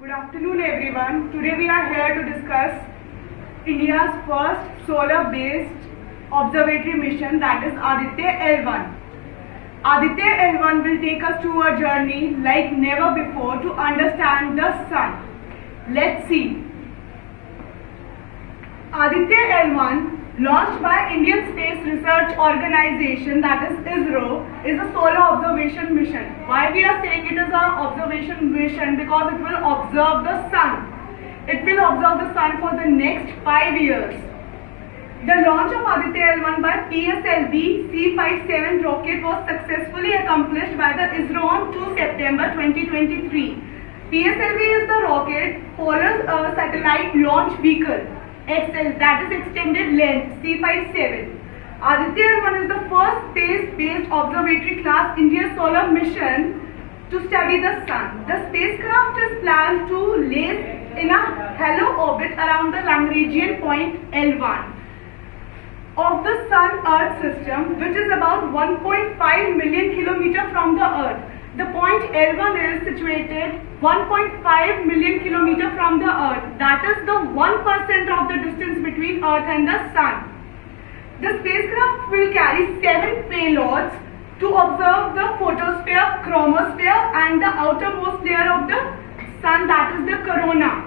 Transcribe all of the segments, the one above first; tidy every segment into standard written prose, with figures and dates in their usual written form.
Good afternoon everyone. Today we are here to discuss India's first solar-based observatory mission, that is Aditya L1. Aditya L1 will take us to a journey like never before to understand the sun. Let's see. Aditya L1, launched by Indian Space Research Organization, that is ISRO, is a solar observation mission. Why we are saying it is an observation mission? Because it will observe the sun. It will observe the sun for the next 5 years. The launch of Aditya L1 by PSLV C-57 rocket was successfully accomplished by the ISRO on 2 September 2023. PSLV is the rocket Polar Satellite Launch Vehicle, XL, that is extended length, C-57. Aditya L1 is the first space-based observatory class India solar mission to study the sun. The spacecraft is planned to lace in a halo orbit around the Lagrangian point L1 of the Sun-Earth system, which is about 1.5 million kilometers from the Earth. The point L1 is situated 1.5 million kilometers from the Earth. That is the 1% of the distance between Earth and the Sun. The spacecraft will carry 7 payloads to observe the photosphere, chromosphere and the outermost layer of the Sun, that is the corona.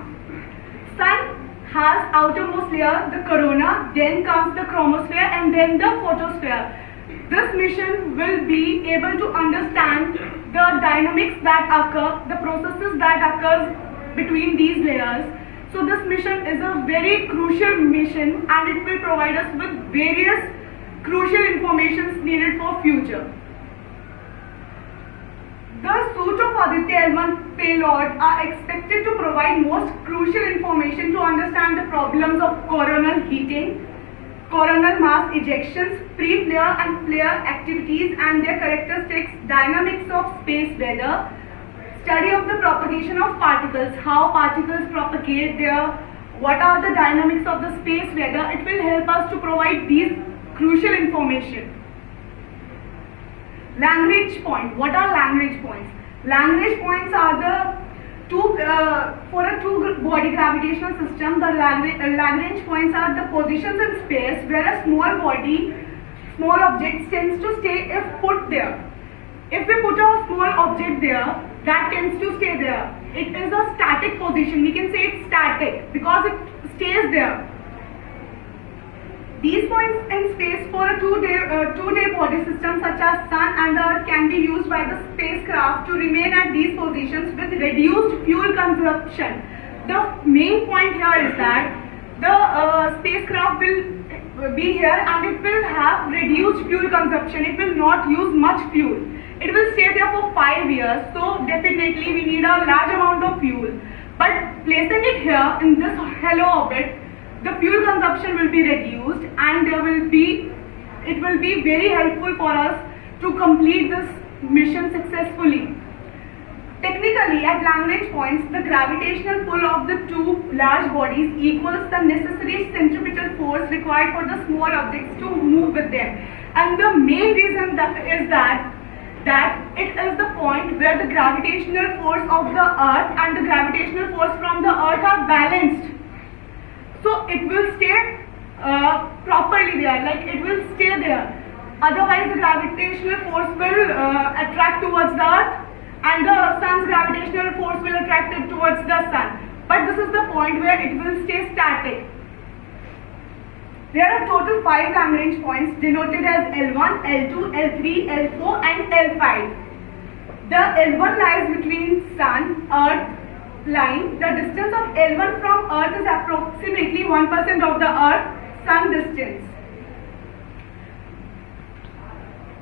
Sun has outermost layer, the corona, then comes the chromosphere and then the photosphere. This mission will be able to understand the dynamics that occur, the processes that occurs between these layers. So this mission is a very crucial mission and it will provide us with various crucial information needed for future. The suite of Aditya L1 payload are expected to provide most crucial information to understand the problems of coronal heating, coronal mass ejections, pre-flare and flare activities and their characteristics, dynamics of space weather, study of the propagation of particles, how particles propagate what are the dynamics of the space weather. It will help us to provide these crucial information. Lagrange point. What are Lagrange points? Lagrange points are the for a two-body gravitational system. The Lagrange points are the positions in space where a small object tends to stay if put there. If we put a small object there, that tends to stay there. It is a static position. We can say it's static because it stays there. These points in space for a two-day body system such as Sun and Earth can be used by the spacecraft to remain at these positions with reduced fuel consumption. The main point here is that the spacecraft will be here and it will have reduced fuel consumption. It will not use much fuel. It will stay there for 5 years, so definitely we need a large amount of fuel. But placing it here in this halo orbit, the fuel consumption will be reduced and it will be very helpful for us to complete this mission successfully. Technically, at Lagrange points, the gravitational pull of the two large bodies equals the necessary centripetal force required for the small objects to move with them. And the main reason is that it is the point where the gravitational force of the Earth and the gravitational force from the Earth are balanced. So it will stay properly there, like it will stay there. Otherwise the gravitational force will attract towards the Earth and the Sun's gravitational force will attract it towards the Sun. But this is the point where it will stay static. There are total 5 Lagrange points denoted as L1, L2, L3, L4 and L5. The L1 lies between Sun, Earth line. The distance of L1 from Earth is approximately 1% of the Earth-Sun distance.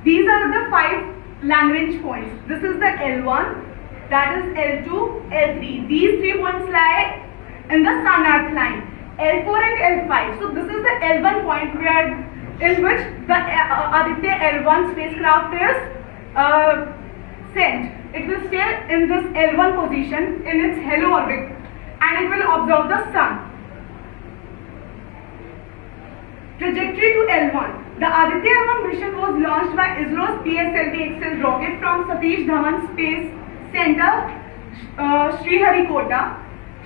These are the 5 Lagrange points. This is the L1, that is L2, L3. These 3 points lie in the Sun-Earth line. L4 and L5. So this is the L1 point in which the Aditya L1 spacecraft is sent. It will stay in this L1 position in its halo orbit and it will observe the Sun. Trajectory to L1. The Aditya L1 mission was launched by ISRO's PSLV XL rocket from Satish Dhawan Space Center Sriharikota.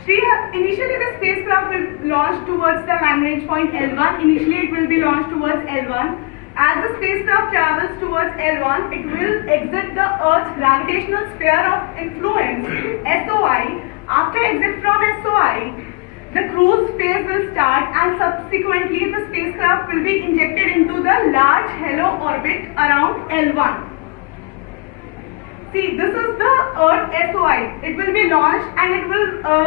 Initially, the spacecraft will launch towards the Lagrange point L1. Initially, it will be launched towards L1. As the spacecraft travels towards L1, it will exit the Earth's gravitational sphere of influence, SOI. After exit from SOI, the cruise phase will start, and subsequently the spacecraft will be injected into the large halo orbit around L1. See, this is the Earth SOI. It will be launched and it will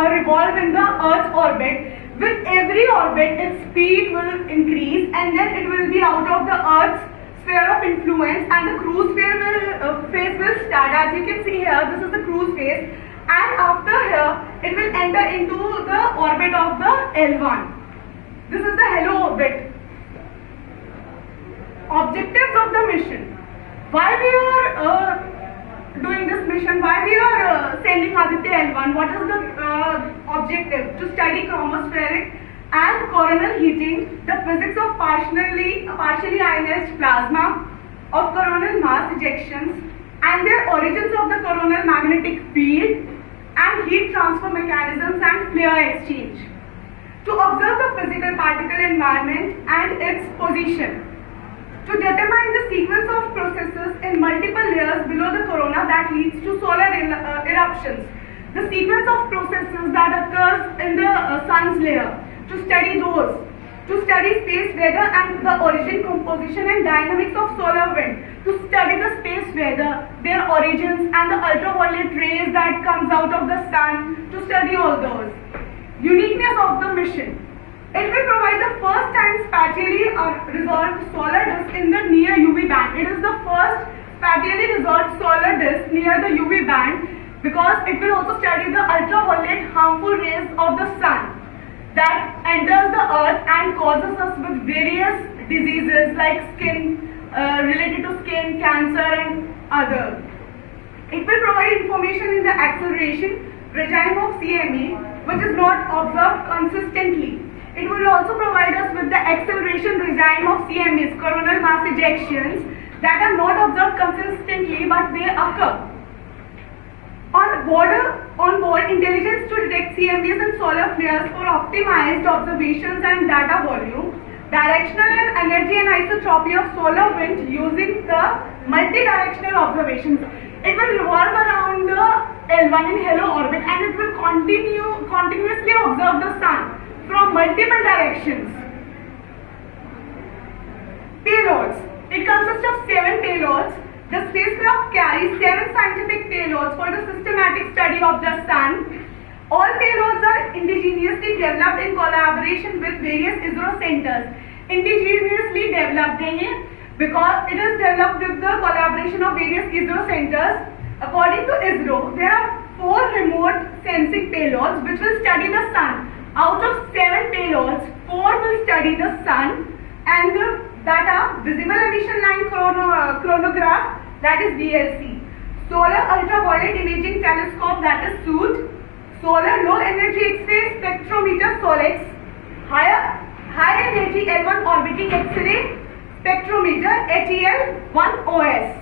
revolve in the Earth's orbit. With every orbit, its speed will increase, and then it will be out of the Earth's sphere of influence, and the cruise phase will start. As you can see here, this is the cruise phase, and after here, it will enter into the orbit of the L1. This is the halo orbit. Objectives of the mission. Why we are doing this mission? Why we are sending Aditya L1? What is the objective? To study chromospheric and coronal heating, the physics of partially ionized plasma, of coronal mass ejections, and their origins of the coronal magnetic field, and heat transfer mechanisms and flare exchange. To observe the physical particle environment and its position. To determine the sequence of processes in multiple layers below the corona that leads to solar eruptions. The sequence of processes that occurs in the sun's layer. To study those. To study space weather and the origin, composition and dynamics of solar wind. To study the space weather, their origins and the ultraviolet rays that comes out of the sun. To study all those. Uniqueness of the mission. It will provide the first time spatially resolved solar disk in the near UV band. It is the first spatially resolved solar disk near the UV band, because it will also study the ultraviolet harmful rays of the sun that enters the earth and causes us with various diseases like skin, related to skin, cancer and others. It will provide information in the acceleration regime of CME, which is not observed consistently. It will also provide us with the acceleration regime of CMEs, coronal mass ejections, that are not observed consistently but they occur. On board, intelligence to detect CMEs and solar flares for optimized observations and data volume, directional and energy and isotropy of solar wind using the multi-directional observations. It will revolve around the L1 in halo orbit, and it will continuously observe the sun from multiple directions. Payloads. It consists of 7 payloads. The spacecraft carries 7 scientific payloads for the systematic study of the sun. All payloads are indigenously developed in collaboration with various ISRO centers. Indigenously developed because it is developed with the collaboration of various ISRO centers. According to ISRO, there are 4 remote sensing payloads which will study the sun. Out of 7 payloads, 4 will study the sun, and that are visible emission line chronograph, that is VLC, solar ultraviolet imaging telescope, that is SOOT, solar low energy X-ray spectrometer SOLEX, high energy L1 orbiting X-ray spectrometer HEL-1OS.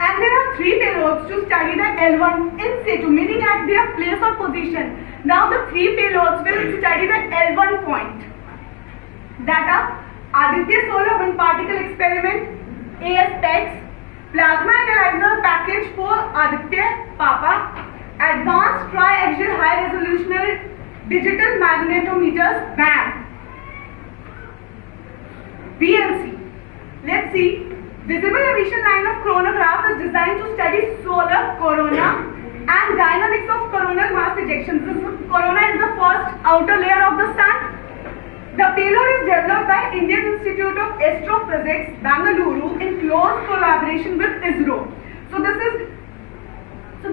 And there are 3 payloads to study the L1 in situ, meaning at their place of position. Now the 3 payloads will study the L1 point. That are Aditya Solar Wind Particle Experiment, ASPEX, Plasma Analyzer Package for Aditya Papa, Advanced Tri-Axial High Resolution Digital Magnetometers BAM. VLC. Let's see. Visible emission line of chronograph is designed to study solar corona and dynamics of coronal mass ejections. Corona is the first outer layer of the sun. The payload is developed by Indian Institute of Astrophysics, Bangalore, in close collaboration with ISRO. So this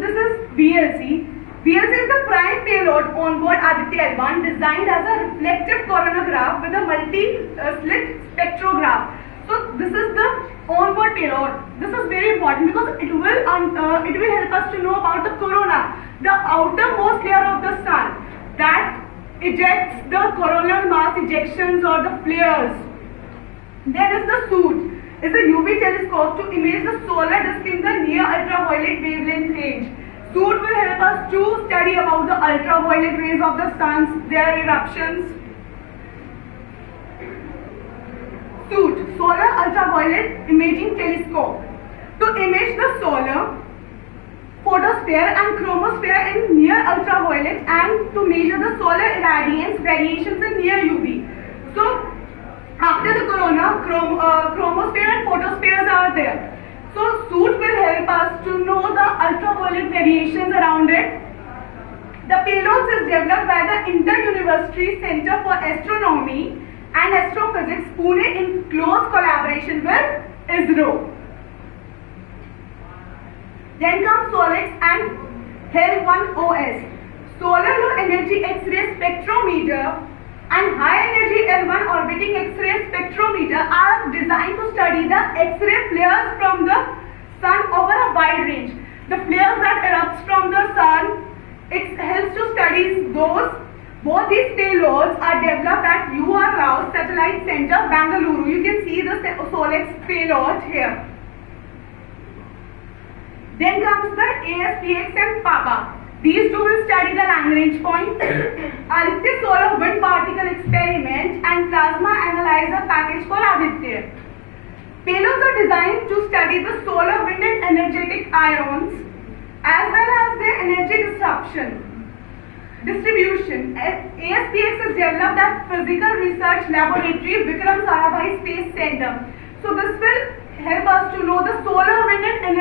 is VLC. VLC is the prime payload on board Aditya L1, designed as a reflective coronagraph with a multi-slit spectrograph. So this is the onboard payload. This is very important because it will help us to know about the corona, the outermost layer of the sun that ejects the coronal mass ejections or the flares. There is the SOOT. It's a UV telescope to image the solar disk in the near ultraviolet wavelength range. Soot will help us to study about the ultraviolet rays of the sun, their eruptions. Soot, Solar Ultraviolet Imaging Telescope, to image the solar, photosphere and chromosphere in near ultraviolet and to measure the solar irradiance variations in near UV. So, after the corona, chromosphere and photospheres are there. So, Soot will help us to know the ultraviolet variations around it. The payload is developed by the Inter-University Center for Astronomy and Astrophysics, Pune, in close collaboration with ISRO. Then comes SOLEX and HEL1OS. Solar Low Energy X-ray Spectrometer and High Energy L1 Orbiting X-ray Spectrometer are designed to study the X-ray flares from the sun over a wide range. The flares that erupts from the sun, it helps to study those. Both these payloads are developed at UR Rao Satellite Center, Bangalore. You can see the SOLEX payload here. Then comes the ASPX and PAPA. These two will study the Lagrange point, Aditya Solar Wind Particle Experiment and Plasma Analyzer Package for Aditya. Payloads are designed to study the solar wind and energetic ions as well as their energy distribution. ASPX is developed at Physical Research Laboratory, Vikram Sarabhai Space Center. So this will help us to know the solar wind and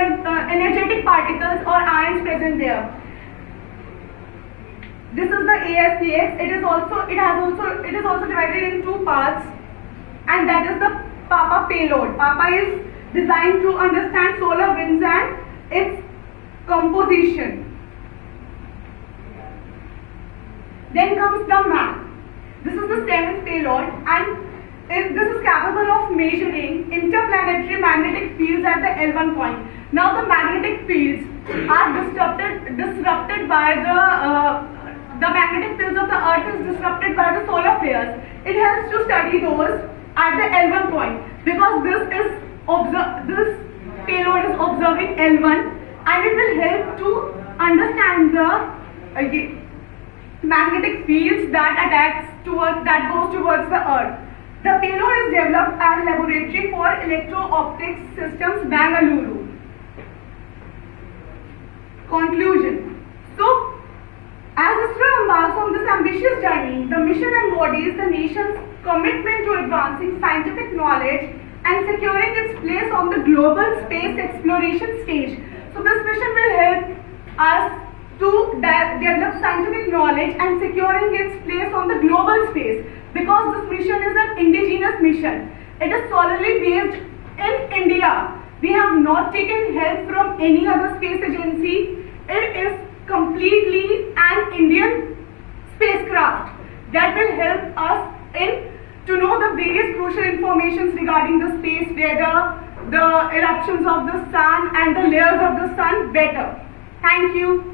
energetic particles or ions present there. This is the ASPX. It is also divided in two parts, and that is the PAPA payload. PAPA is designed to understand solar winds and its composition. Then comes the MAP. This is the seventh payload, and this is capable of measuring interplanetary magnetic fields at the L1 point. Now the magnetic fields are disrupted by the magnetic fields of the Earth is disrupted by the solar flares. It helps to study those at the L1 point because this payload is observing L1, and it will help to understand the magnetic fields that goes towards the Earth. The payload is developed at Laboratory for Electro-Optics Systems, Bangalore. Conclusion. So, as ISRO embarks on this ambitious journey, the mission embodies the nation's commitment to advancing scientific knowledge and securing its place on the global space exploration stage. So this mission will help us to develop scientific knowledge and securing its place on the global space, because this mission is an indigenous mission. It is solely based in India. We have not taken help from any other space agency. It is completely an Indian spacecraft that will help us to know the various crucial informations regarding the space weather, the eruptions of the sun and the layers of the sun better. Thank you.